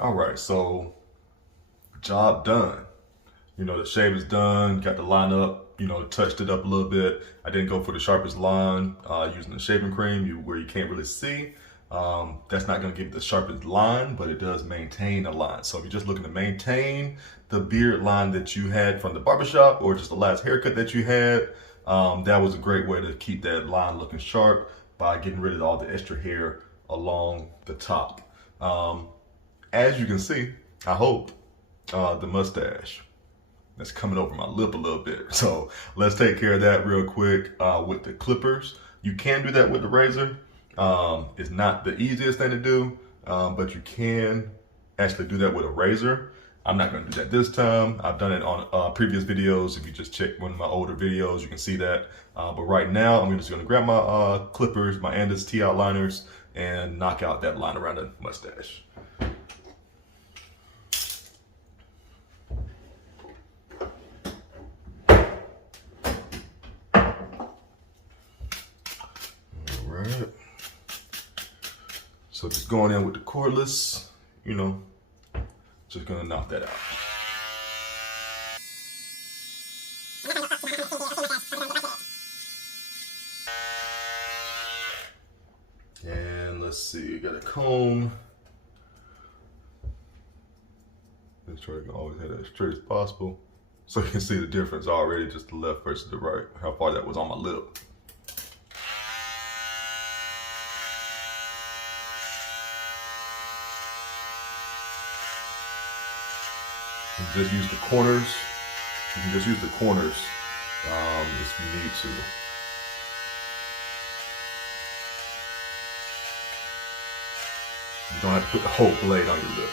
All right, so job done. The shave is done, got the line up, touched it up a little bit. I didn't go for the sharpest line using the shaving cream where you can't really see. That's not gonna give it the sharpest line, but it does maintain a line. So if you're just looking to maintain the beard line that you had from the barbershop or just the last haircut that you had, that was a great way to keep that line looking sharp by getting rid of all the extra hair along the top. As you can see, I hope, the mustache that's coming over my lip a little bit. So let's take care of that real quick with the clippers. You can do that with the razor. It's not the easiest thing to do, but you can actually do that with a razor. I'm not gonna do that this time. I've done it on previous videos. If you just check one of my older videos, you can see that. But right now, I'm just gonna grab my clippers, my Andis T outliners, and knock out that line around the mustache. Alright. So just going in with the cordless, just gonna knock that out. And let's see, got a comb. Let's try to always have that as straight as possible. So you can see the difference already, just the left versus the right, how far that was on my lip. And just use the corners. You can just use the corners if you need to. You don't have to put the whole blade on your lip.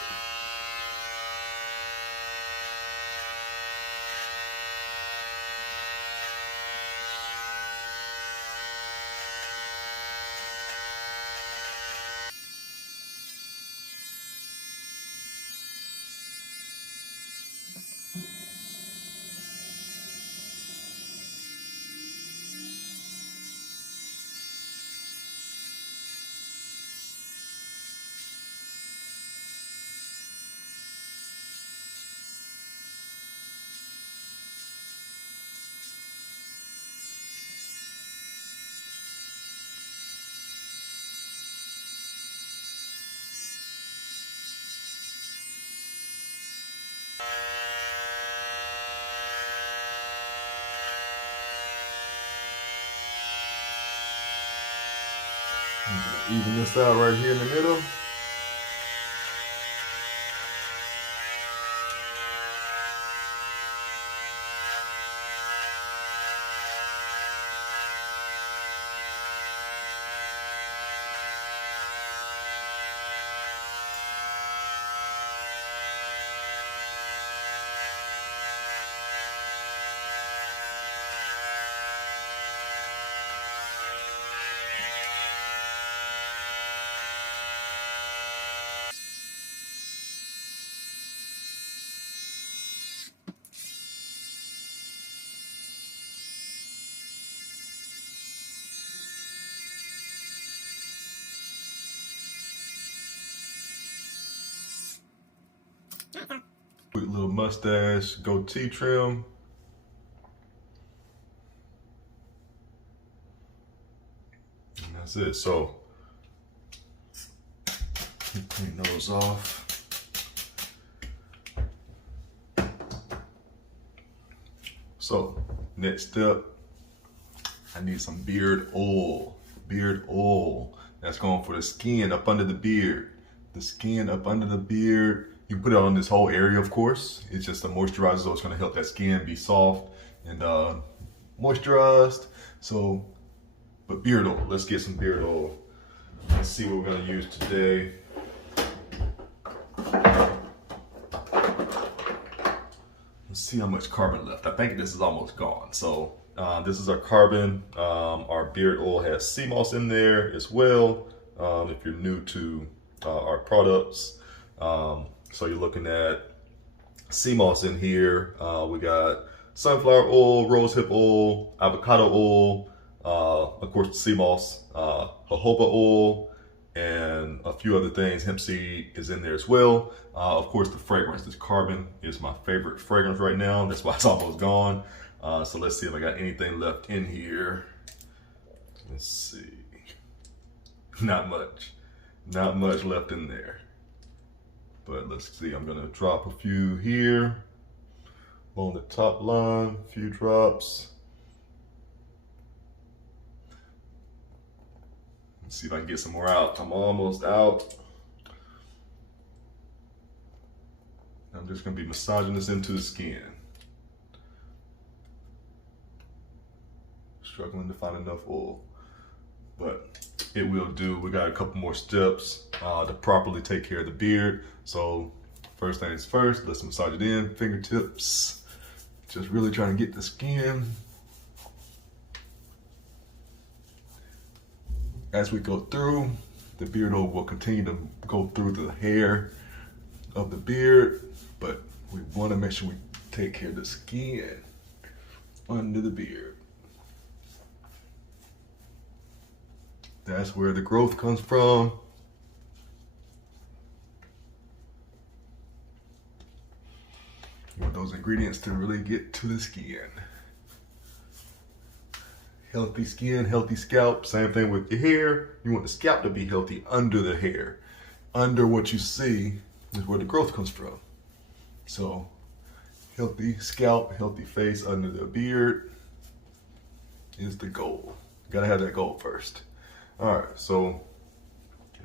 Even this out right here in the middle. Quick little mustache, goatee trim. And that's it. So, clean those off. So, next step, I need some beard oil. Beard oil. That's going for the skin up under the beard. The skin up under the beard. You put it on this whole area, of course. It's just a moisturizer, so it's gonna help that skin be soft and moisturized. So, but beard oil, let's get some beard oil. Let's see what we're gonna use today. Let's see how much carbon left. I think this is almost gone. So this is our carbon. Our beard oil has sea moss in there as well. If you're new to our products. So you're looking at sea moss in here. We got sunflower oil, rosehip oil, avocado oil, of course sea moss, jojoba oil, and a few other things. Hemp seed is in there as well. Of course, the fragrance. This carbon is my favorite fragrance right now. That's why it's almost gone. So let's see if I got anything left in here. Let's see. Not much. Not much left in there. But let's see. I'm going to drop a few here on the top line. A few drops. Let's see if I can get some more out. I'm almost out. I'm just going to be massaging this into the skin. Struggling to find enough oil, but it will do. We got a couple more steps to properly take care of the beard. So first things first, let's massage it in. Fingertips. Just really trying to get the skin. As we go through, the beard oil will continue to go through the hair of the beard, but we want to make sure we take care of the skin under the beard. That's where the growth comes from. You want those ingredients to really get to the skin. Healthy skin, healthy scalp. Same thing with your hair. You want the scalp to be healthy under the hair. Under what you see is where the growth comes from. So, healthy scalp, healthy face under the beard is the goal. You gotta have that goal first. All right, so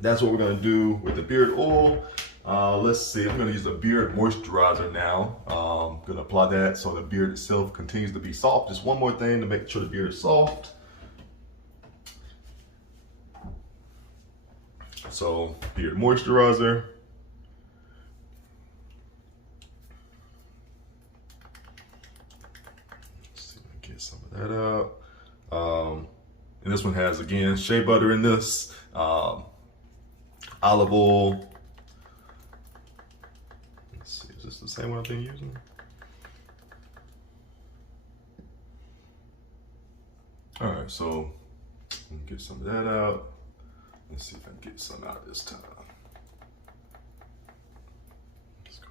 that's what we're gonna do with the beard oil. Let's see, I'm gonna use a beard moisturizer now. I'm gonna apply that so the beard itself continues to be soft. Just one more thing to make sure the beard is soft. So, beard moisturizer. Let's see if I can get some of that out. And this one has, again, shea butter in this, olive oil. Let's see, is this the same one I've been using? All right, so get some of that out. Let's see if I can get some out this time. Let's go.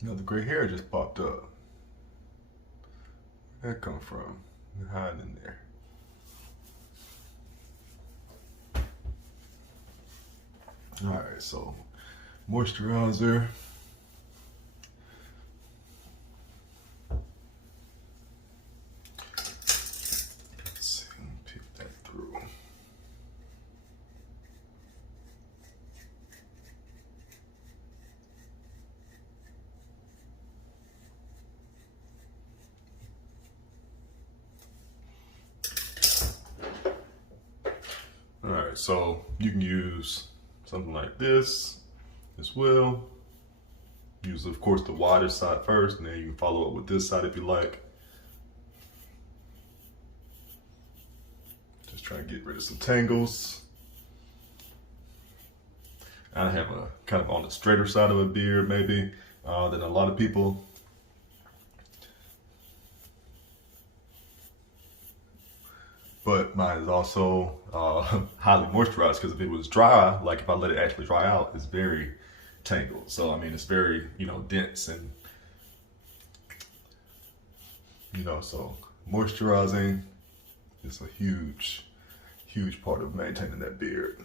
You know, the gray hair just popped up. Where'd that come from? It's hiding in there. All right, so moisturizer. Let's see, let me pick that through. All right, so you can use something like this as well. Use, of course, the wider side first, and then you can follow up with this side if you like. Just try to get rid of some tangles. I have a kind of on the straighter side of a beard maybe than a lot of people. But mine is also highly moisturized, because if it was dry, like if I let it actually dry out, it's very tangled. So, I mean, it's very, dense and, so moisturizing is a huge, huge part of maintaining that beard.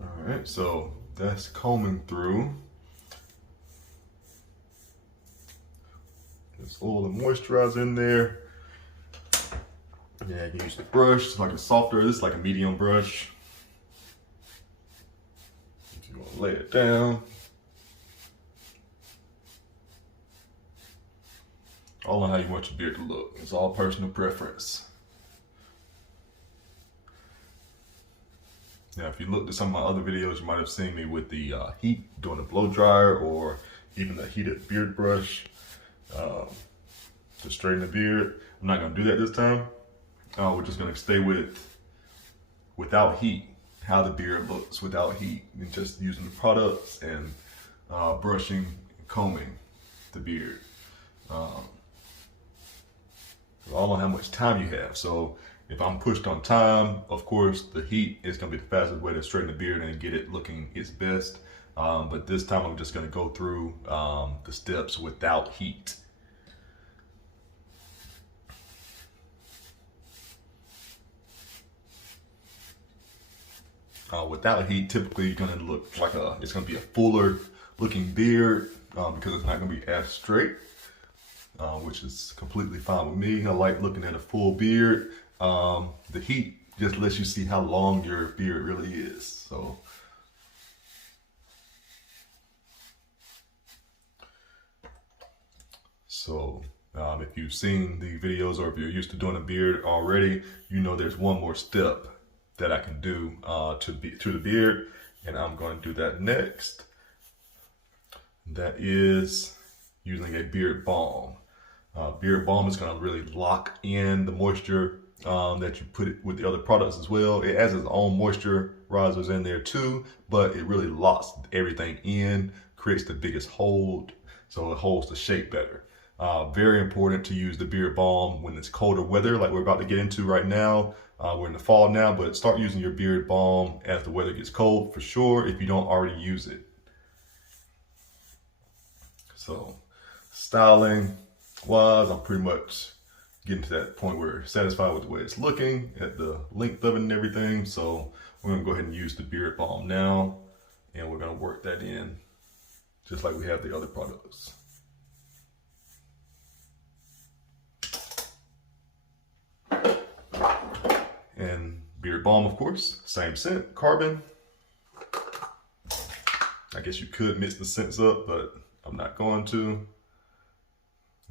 All right, so that's combing through. There's oil and moisturizer in there. Yeah, you can use the brush. It's like a softer, this is like a medium brush. Lay it down. All on how you want your beard to look. It's all personal preference. Now, if you looked at some of my other videos, you might have seen me with the heat, doing a blow dryer, or even the heated beard brush to straighten the beard. I'm not gonna do that this time. We're just gonna stay without heat, how the beard looks without heat, and just using the products and brushing and combing the beard. All on how much time you have. So if I'm pushed on time, of course, the heat is gonna be the fastest way to straighten the beard and get it looking its best. But this time I'm just gonna go through the steps without heat. Without heat, typically you're gonna look like it's gonna be a fuller looking beard because it's not gonna be as straight. Which is completely fine with me. I like looking at a full beard. The heat just lets you see how long your beard really is. So if you've seen the videos or if you're used to doing a beard already, you know there's one more step that I can do to the beard, and I'm going to do that next. That is using a beard balm. Beard balm is going to really lock in the moisture that you put it with the other products as well. It has its own moisturizers in there too, but it really locks everything in, creates the biggest hold, so it holds the shape better. Very important to use the beard balm when it's colder weather, like we're about to get into right now. We're in the fall now, but start using your beard balm as the weather gets cold for sure if you don't already use it. So styling wise, I'm pretty much getting to that point where we're satisfied with the way it's looking, at the length of it and everything. So we're gonna go ahead and use the beard balm now, and we're gonna work that in just like we have the other products. And beard balm, of course, same scent, carbon. I guess you could mix the scents up, but I'm not going to.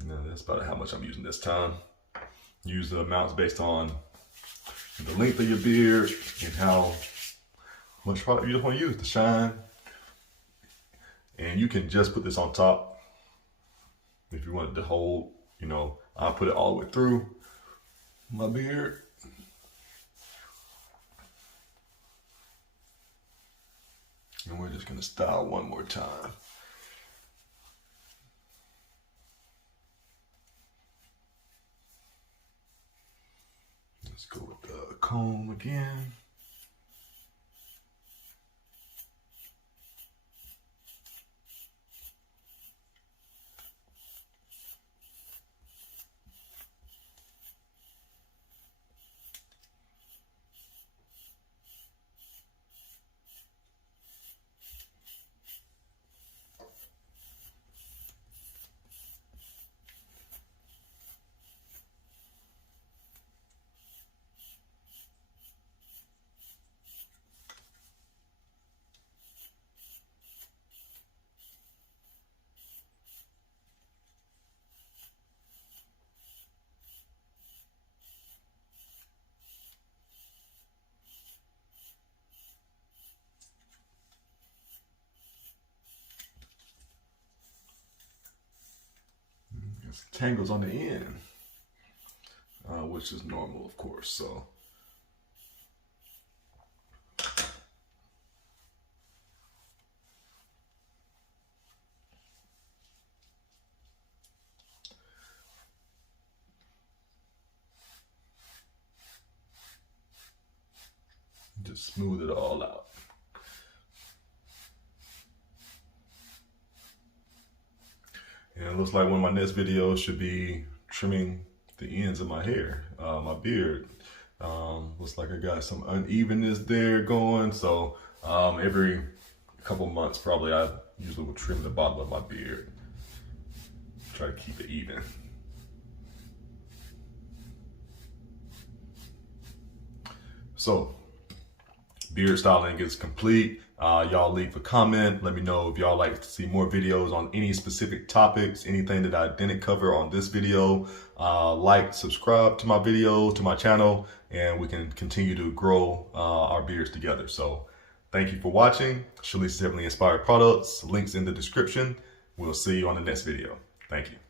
No, that's about how much I'm using this time. Use the amounts based on the length of your beard and how much product you just want to use to shine. And you can just put this on top if you want it to hold, you know, I'll put it all the way through my beard. And we're just gonna style one more time. Let's go with the comb again. Tangles on the end, which is normal, of course. So just smooth it all out. And it looks like one of my next videos should be trimming the ends of my hair, my beard. Looks like I got some unevenness there going. So every couple months, probably I usually will trim the bottom of my beard. Try to keep it even. So beard styling is complete. Y'all leave a comment. Let me know if y'all like to see more videos on any specific topics, anything that I didn't cover on this video. Like, subscribe to my video, to my channel, and we can continue to grow our beards together. So thank you for watching. Chalises Heavily Inspired Products, links in the description. We'll see you on the next video. Thank you.